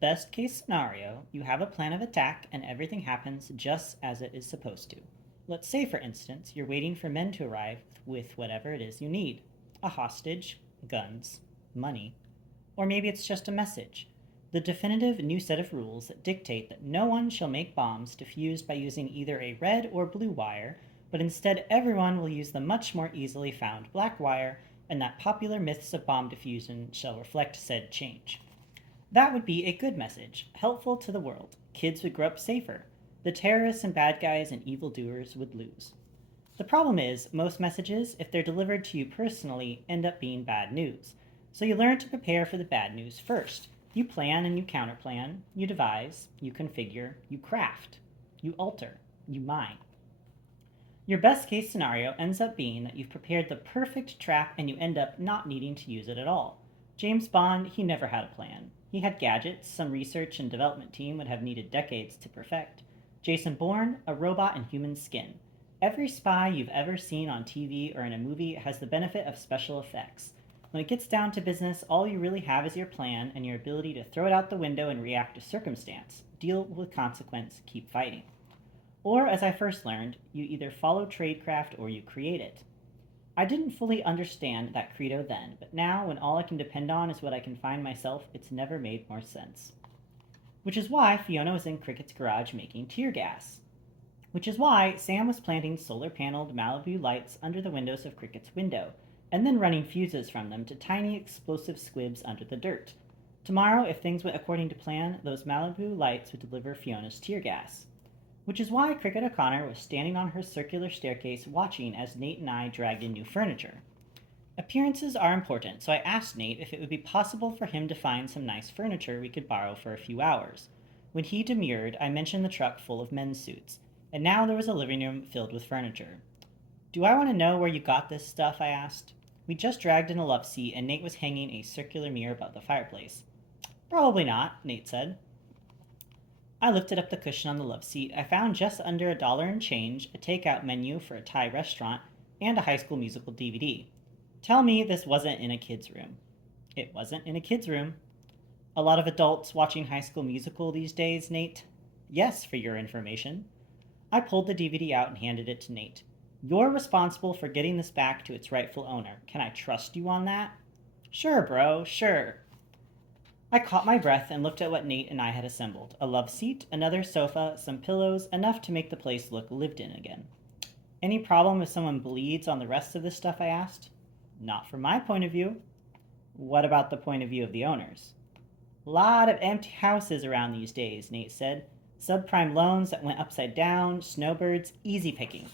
Best case scenario, you have a plan of attack and everything happens just as it is supposed to. Let's say, for instance, you're waiting for men to arrive with whatever it is you need: a hostage, guns, money, or maybe it's just a message. The definitive new set of rules that dictate that no one shall make bombs diffused by using either a red or blue wire, but instead everyone will use the much more easily found black wire, and that popular myths of bomb diffusion shall reflect said change. That would be a good message, helpful to the world. Kids would grow up safer. The terrorists and bad guys and evildoers would lose. The problem is, most messages, if they're delivered to you personally, end up being bad news. So you learn to prepare for the bad news first. You plan and you counterplan, you devise, you configure, you craft, you alter, you mine. Your best case scenario ends up being that you've prepared the perfect trap and you end up not needing to use it at all. James Bond, he never had a plan. He had gadgets some research and development team would have needed decades to perfect. Jason Bourne, a robot in human skin. Every spy you've ever seen on TV or in a movie has the benefit of special effects. When it gets down to business, all you really have is your plan and your ability to throw it out the window and react to circumstance, deal with consequence, keep fighting. Or, as I first learned, you either follow tradecraft or you create it. I didn't fully understand that credo then, but now, when all I can depend on is what I can find myself, it's never made more sense. Which is why Fiona was in Cricket's garage making tear gas. Which is why Sam was planting solar paneled Malibu lights under the windows of Cricket's window, and then running fuses from them to tiny explosive squibs under the dirt. Tomorrow, if things went according to plan, those Malibu lights would deliver Fiona's tear gas. Which is why Cricket O'Connor was standing on her circular staircase watching as Nate and I dragged in new furniture. Appearances are important, so I asked Nate if it would be possible for him to find some nice furniture we could borrow for a few hours. When he demurred, I mentioned the truck full of men's suits, and now there was a living room filled with furniture. Do I want to know where you got this stuff? I asked. We just dragged in a love seat, and Nate was hanging a circular mirror above the fireplace. Probably not, Nate said. I lifted up the cushion on the love seat. I found just under $1 and change, a takeout menu for a Thai restaurant, and a High School Musical DVD. Tell me this wasn't in a kid's room. It wasn't in a kid's room. A lot of adults watching High School Musical these days, Nate? Yes, for your information. I pulled the DVD out and handed it to Nate. You're responsible for getting this back to its rightful owner. Can I trust you on that? Sure, bro, sure. I caught my breath and looked at what Nate and I had assembled: a love seat, another sofa, some pillows, enough to make the place look lived in again. Any problem if someone bleeds on the rest of this stuff? I asked. Not from my point of view. What about the point of view of the owners? Lot of empty houses around these days, Nate said. Subprime loans that went upside down, snowbirds, easy pickings.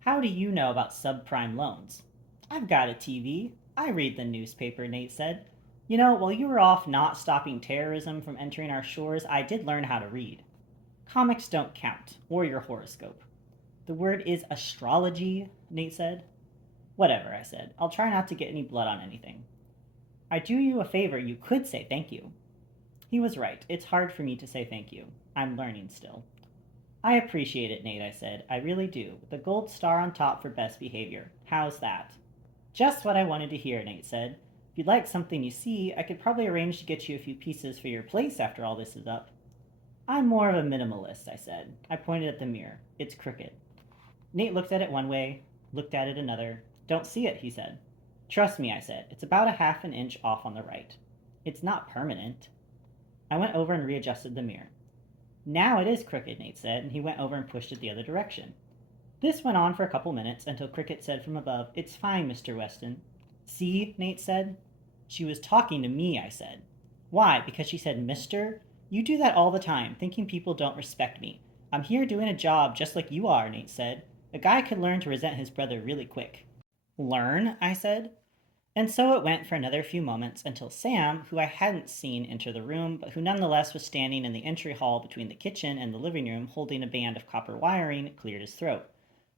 How do you know about subprime loans? I've got a TV. I read the newspaper, Nate said. You know, while you were off not stopping terrorism from entering our shores, I did learn how to read. Comics don't count, or your horoscope. The word is astrology, Nate said. Whatever, I said. I'll try not to get any blood on anything. I do you a favor, you could say thank you. He was right. It's hard for me to say thank you. I'm learning still. I appreciate it, Nate, I said. I really do. With a gold star on top for best behavior. How's that? Just what I wanted to hear, Nate said. If you'd like something you see, I could probably arrange to get you a few pieces for your place after all this is up. I'm more of a minimalist, I said. I pointed at the mirror. It's crooked. Nate looked at it one way, looked at it another. Don't see it, he said. Trust me, I said. It's about a half an inch off on the right. It's not permanent. I went over and readjusted the mirror. Now it is crooked, Nate said, and he went over and pushed it the other direction. This went on for a couple minutes until Cricket said from above, It's fine, Mr. Weston. See, Nate said. She was talking to me, I said. Why? Because she said Mister? You do that all the time, thinking people don't respect me. I'm here doing a job just like you are, Nate said. A guy could learn to resent his brother really quick. Learn? I said. And so it went for another few moments until Sam, who I hadn't seen enter the room, but who nonetheless was standing in the entry hall between the kitchen and the living room holding a band of copper wiring, cleared his throat.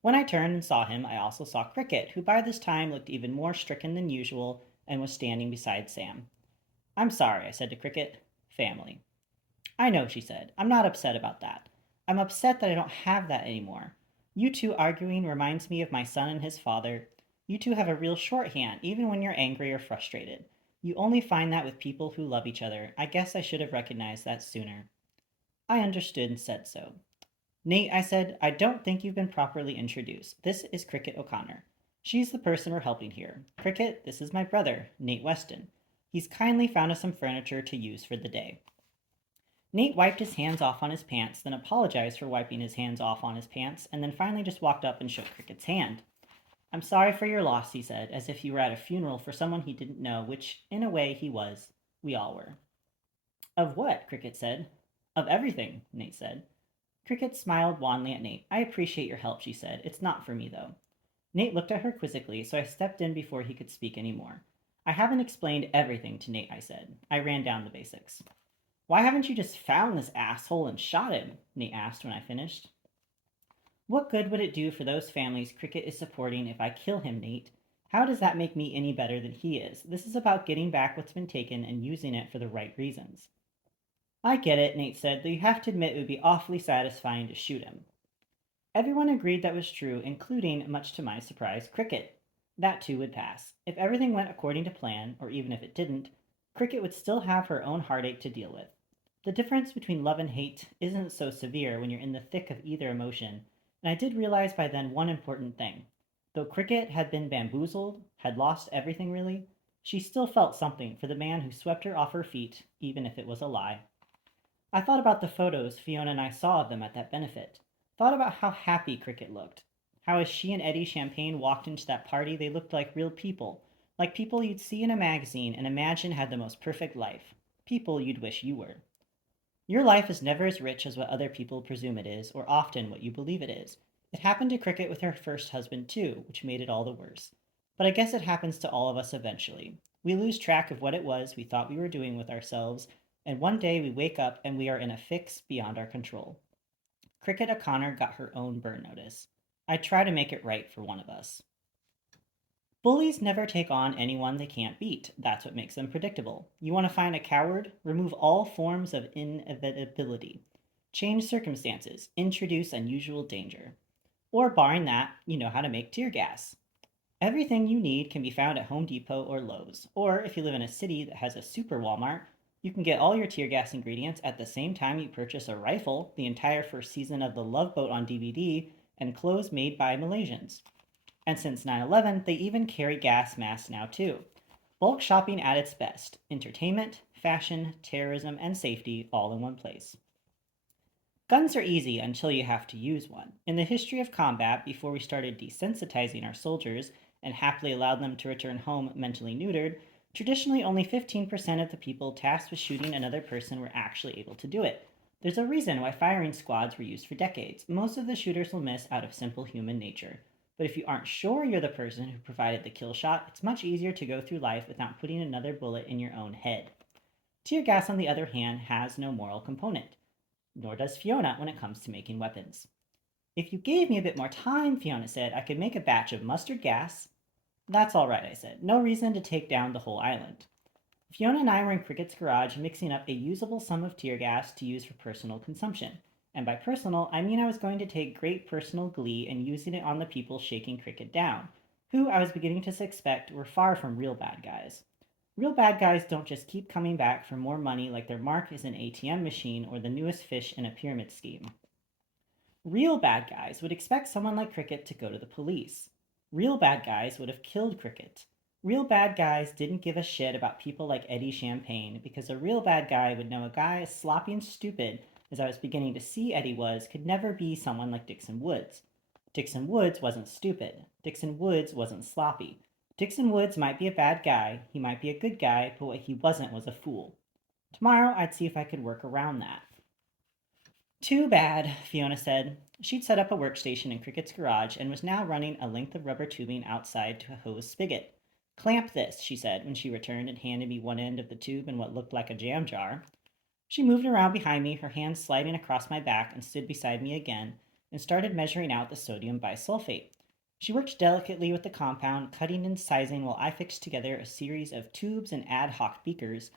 When I turned and saw him, I also saw Cricket, who by this time looked even more stricken than usual and was standing beside Sam. I'm sorry, I said to Cricket. Family. I know, she said. I'm not upset about that. I'm upset that I don't have that anymore. You two arguing reminds me of my son and his father. You two have a real shorthand, even when you're angry or frustrated. You only find that with people who love each other. I guess I should have recognized that sooner. I understood and said so. Nate, I said, I don't think you've been properly introduced. This is Cricket O'Connor. She's the person we're helping here. Cricket, this is my brother, Nate Weston. He's kindly found us some furniture to use for the day. Nate wiped his hands off on his pants, then apologized for wiping his hands off on his pants, and then finally just walked up and shook Cricket's hand. I'm sorry for your loss, he said, as if he were at a funeral for someone he didn't know, which, in a way, he was. We all were. Of what? Cricket said. Of everything, Nate said. Cricket smiled wanly at Nate. I appreciate your help, she said. It's not for me, though. Nate looked at her quizzically, so I stepped in before he could speak any more. I haven't explained everything to Nate, I said. I ran down the basics. Why haven't you just found this asshole and shot him? Nate asked when I finished. What good would it do for those families Cricket is supporting if I kill him, Nate? How does that make me any better than he is? This is about getting back what's been taken and using it for the right reasons. I get it, Nate said, though you have to admit it would be awfully satisfying to shoot him. Everyone agreed that was true, including, much to my surprise, Cricket. That too would pass. If everything went according to plan, or even if it didn't, Cricket would still have her own heartache to deal with. The difference between love and hate isn't so severe when you're in the thick of either emotion, and I did realize by then one important thing. Though Cricket had been bamboozled, had lost everything really, she still felt something for the man who swept her off her feet, even if it was a lie. I thought about the photos Fiona and I saw of them at that benefit. Thought about how happy Cricket looked. How as she and Eddie Champagne walked into that party, they looked like real people. Like people you'd see in a magazine and imagine had the most perfect life. People you'd wish you were. Your life is never as rich as what other people presume it is, or often what you believe it is. It happened to Cricket with her first husband, too, which made it all the worse. But I guess it happens to all of us eventually. We lose track of what it was we thought we were doing with ourselves, and one day we wake up and we are in a fix beyond our control. Cricket O'Connor got her own burn notice. I try to make it right for one of us. Bullies never take on anyone they can't beat. That's what makes them predictable. You want to find a coward? Remove all forms of inevitability. Change circumstances. Introduce unusual danger. Or, barring that, you know how to make tear gas. Everything you need can be found at Home Depot or Lowe's. Or, if you live in a city that has a super Walmart, you can get all your tear gas ingredients at the same time you purchase a rifle, the entire first season of The Love Boat on DVD, and clothes made by Malaysians. And since 9/11, they even carry gas masks now too. Bulk shopping at its best. Entertainment, fashion, terrorism, and safety all in one place. Guns are easy until you have to use one. In the history of combat, before we started desensitizing our soldiers and happily allowed them to return home mentally neutered, traditionally only 15% of the people tasked with shooting another person were actually able to do it. There's a reason why firing squads were used for decades. Most of the shooters will miss out of simple human nature. But if you aren't sure you're the person who provided the kill shot, it's much easier to go through life without putting another bullet in your own head. Tear gas, on the other hand, has no moral component. Nor does Fiona when it comes to making weapons. If you gave me a bit more time, Fiona said, I could make a batch of mustard gas. That's all right, I said. No reason to take down the whole island. Fiona and I were in Cricket's garage mixing up a usable sum of tear gas to use for personal consumption. And by personal, I mean I was going to take great personal glee in using it on the people shaking Cricket down, who I was beginning to suspect were far from real bad guys. Real bad guys don't just keep coming back for more money like their mark is an ATM machine or the newest fish in a pyramid scheme. Real bad guys would expect someone like Cricket to go to the police. Real bad guys would have killed Cricket. Real bad guys didn't give a shit about people like Eddie Champagne because a real bad guy would know a guy as sloppy and stupid as I was beginning to see Eddie was could never be someone like Dixon Woods. Dixon Woods wasn't stupid. Dixon Woods wasn't sloppy. Dixon Woods might be a bad guy, he might be a good guy, but what he wasn't was a fool. Tomorrow I'd see if I could work around that. Too bad, Fiona said. She'd set up a workstation in Cricket's garage and was now running a length of rubber tubing outside to a hose spigot. Clamp this, she said when she returned and handed me one end of the tube in what looked like a jam jar. She moved around behind me, her hands sliding across my back, and stood beside me again, and started measuring out the sodium bisulfate. She worked delicately with the compound, cutting and sizing while I fixed together a series of tubes and ad hoc beakers,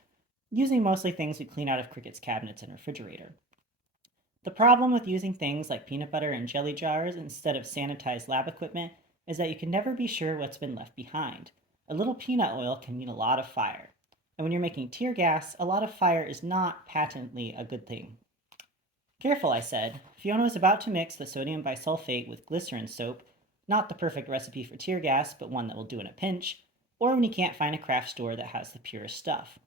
using mostly things we clean out of Cricket's cabinets and refrigerator. The problem with using things like peanut butter and jelly jars instead of sanitized lab equipment is that you can never be sure what's been left behind. A little peanut oil can mean a lot of fire. And when you're making tear gas, a lot of fire is not patently a good thing. Careful, I said. Fiona was about to mix the sodium bisulfate with glycerin soap, not the perfect recipe for tear gas, but one that will do in a pinch, or when you can't find a craft store that has the purest stuff.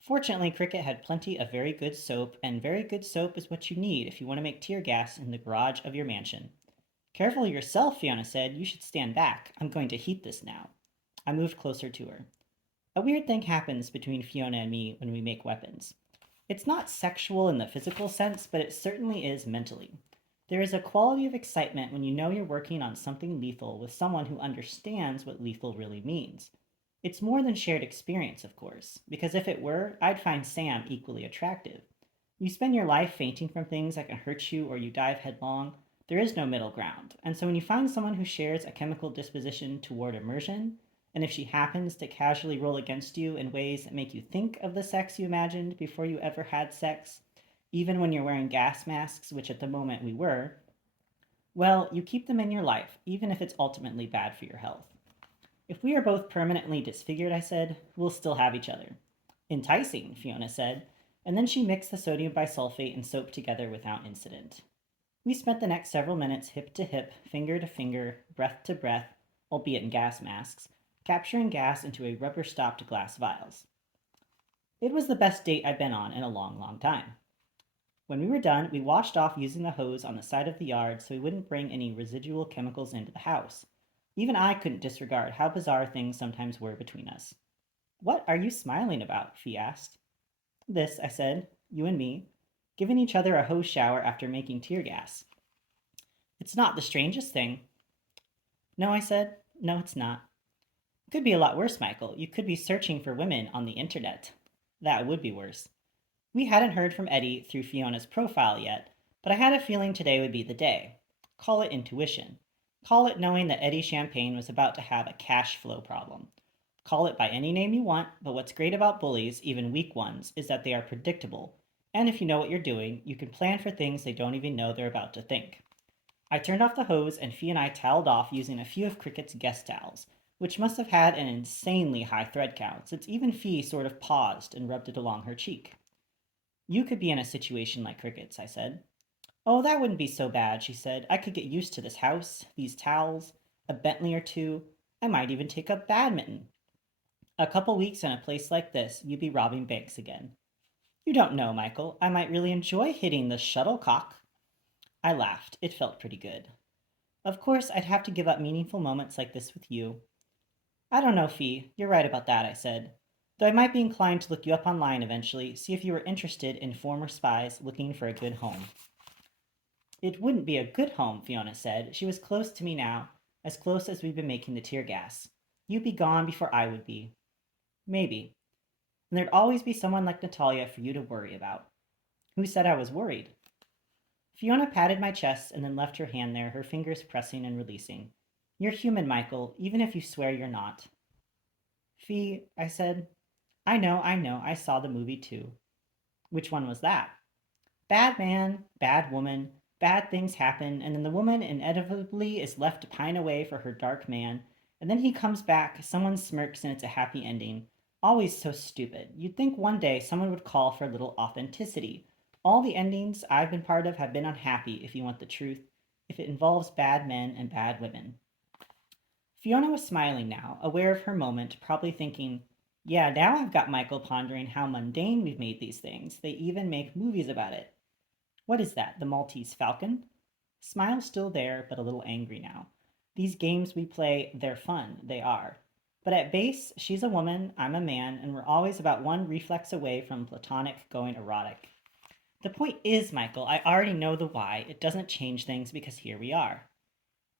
Fortunately, Cricket had plenty of very good soap, and very good soap is what you need if you want to make tear gas in the garage of your mansion. Careful yourself, Fiona said. You should stand back. I'm going to heat this now. I moved closer to her. A weird thing happens between Fiona and me when we make weapons. It's not sexual in the physical sense, but it certainly is mentally. There is a quality of excitement when you know you're working on something lethal with someone who understands what lethal really means. It's more than shared experience, of course, because if it were, I'd find Sam equally attractive. You spend your life fainting from things that can hurt you or you dive headlong. There is no middle ground. And so when you find someone who shares a chemical disposition toward immersion, and if she happens to casually roll against you in ways that make you think of the sex you imagined before you ever had sex, even when you're wearing gas masks, which at the moment we were, well, you keep them in your life, even if it's ultimately bad for your health. If we are both permanently disfigured, I said, we'll still have each other. Enticing, Fiona said, and then she mixed the sodium bisulfate and soap together without incident. We spent the next several minutes hip to hip, finger to finger, breath to breath, albeit in gas masks, capturing gas into a rubber stopped glass vials. It was the best date I'd been on in a long, long time. When we were done, we washed off using the hose on the side of the yard so we wouldn't bring any residual chemicals into the house. Even I couldn't disregard how bizarre things sometimes were between us. What are you smiling about? Fee asked. This, I said, you and me, giving each other a hose shower after making tear gas. It's not the strangest thing. No, I said. No, it's not. It could be a lot worse, Michael. You could be searching for women on the internet. That would be worse. We hadn't heard from Eddie through Fiona's profile yet, but I had a feeling today would be the day. Call it intuition. Call it knowing that Eddie Champagne was about to have a cash flow problem. Call it by any name you want, but what's great about bullies, even weak ones, is that they are predictable. And if you know what you're doing, you can plan for things they don't even know they're about to think. I turned off the hose and Fee and I toweled off using a few of Cricket's guest towels, which must have had an insanely high thread count, since even Fee sort of paused and rubbed it along her cheek. You could be in a situation like Cricket's, I said. Oh, that wouldn't be so bad, she said. I could get used to this house, these towels, a Bentley or two. I might even take up badminton. A couple weeks in a place like this, you'd be robbing banks again. You don't know, Michael. I might really enjoy hitting the shuttlecock. I laughed. It felt pretty good. Of course, I'd have to give up meaningful moments like this with you. I don't know, Fee. You're right about that, I said. Though I might be inclined to look you up online eventually, see if you were interested in former spies looking for a good home. It wouldn't be a good home, Fiona said. She was close to me now, as close as we've been making the tear gas. You'd be gone before I would be. Maybe. And there'd always be someone like Natalia for you to worry about. Who said I was worried? Fiona patted my chest and then left her hand there, her fingers pressing and releasing. You're human, Michael, even if you swear you're not. Fee, I said. I know, I saw the movie too. Which one was that? Bad man, bad woman, bad things happen, and then the woman inevitably is left to pine away for her dark man, and then he comes back, someone smirks, and it's a happy ending. Always so stupid. You'd think one day someone would call for a little authenticity. All the endings I've been part of have been unhappy, if you want the truth, if it involves bad men and bad women. Fiona was smiling now, aware of her moment, probably thinking, yeah, now I've got Michael pondering how mundane we've made these things. They even make movies about it. What is that, the Maltese Falcon? Smile still there, but a little angry now. These games we play, they're fun, they are. But at base, she's a woman, I'm a man, and we're always about one reflex away from platonic going erotic. The point is, Michael, I already know the why. It doesn't change things because here we are.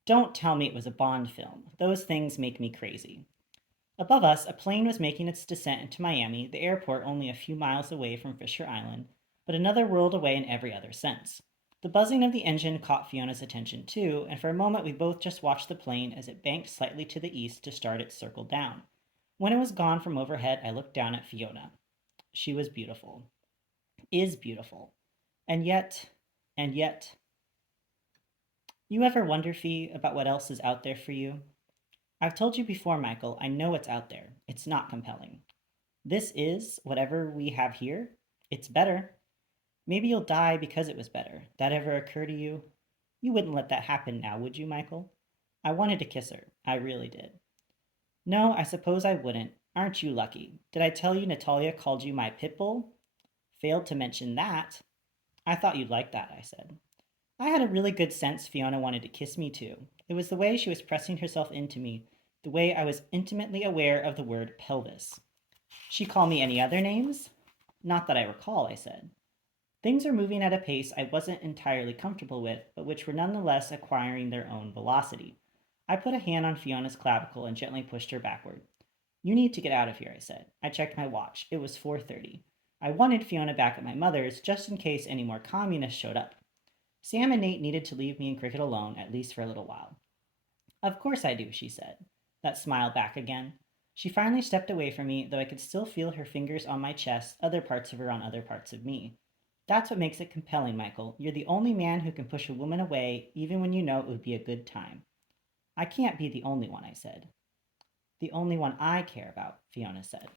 Don't tell me it was a Bond film. Those things make me crazy. Above us, a plane was making its descent into Miami, the airport only a few miles away from Fisher Island, but another world away in every other sense. The buzzing of the engine caught Fiona's attention too, and for a moment we both just watched the plane as it banked slightly to the east to start its circle down. When it was gone from overhead, I looked down at Fiona. She was beautiful. Is beautiful. And yet, and yet. You ever wonder, Fee, about what else is out there for you? I've told you before, Michael, I know it's out there. It's not compelling. This is whatever we have here. It's better. Maybe you'll die because it was better. That ever occur to you? You wouldn't let that happen now, would you, Michael? I wanted to kiss her. I really did. No, I suppose I wouldn't. Aren't you lucky? Did I tell you Natalia called you my pit bull? Failed to mention that. I thought you'd like that, I said. I had a really good sense Fiona wanted to kiss me too. It was the way she was pressing herself into me, the way I was intimately aware of the word pelvis. She called me any other names? Not that I recall, I said. Things were moving at a pace I wasn't entirely comfortable with, but which were nonetheless acquiring their own velocity. I put a hand on Fiona's clavicle and gently pushed her backward. You need to get out of here, I said. I checked my watch. It was 4:30. I wanted Fiona back at my mother's just in case any more communists showed up. Sam and Nate needed to leave me and Cricket alone, at least for a little while. Of course I do, she said. That smile back again. She finally stepped away from me, though I could still feel her fingers on my chest, other parts of her on other parts of me. That's what makes it compelling, Michael. You're the only man who can push a woman away, even when you know it would be a good time. I can't be the only one, I said. The only one I care about, Fiona said.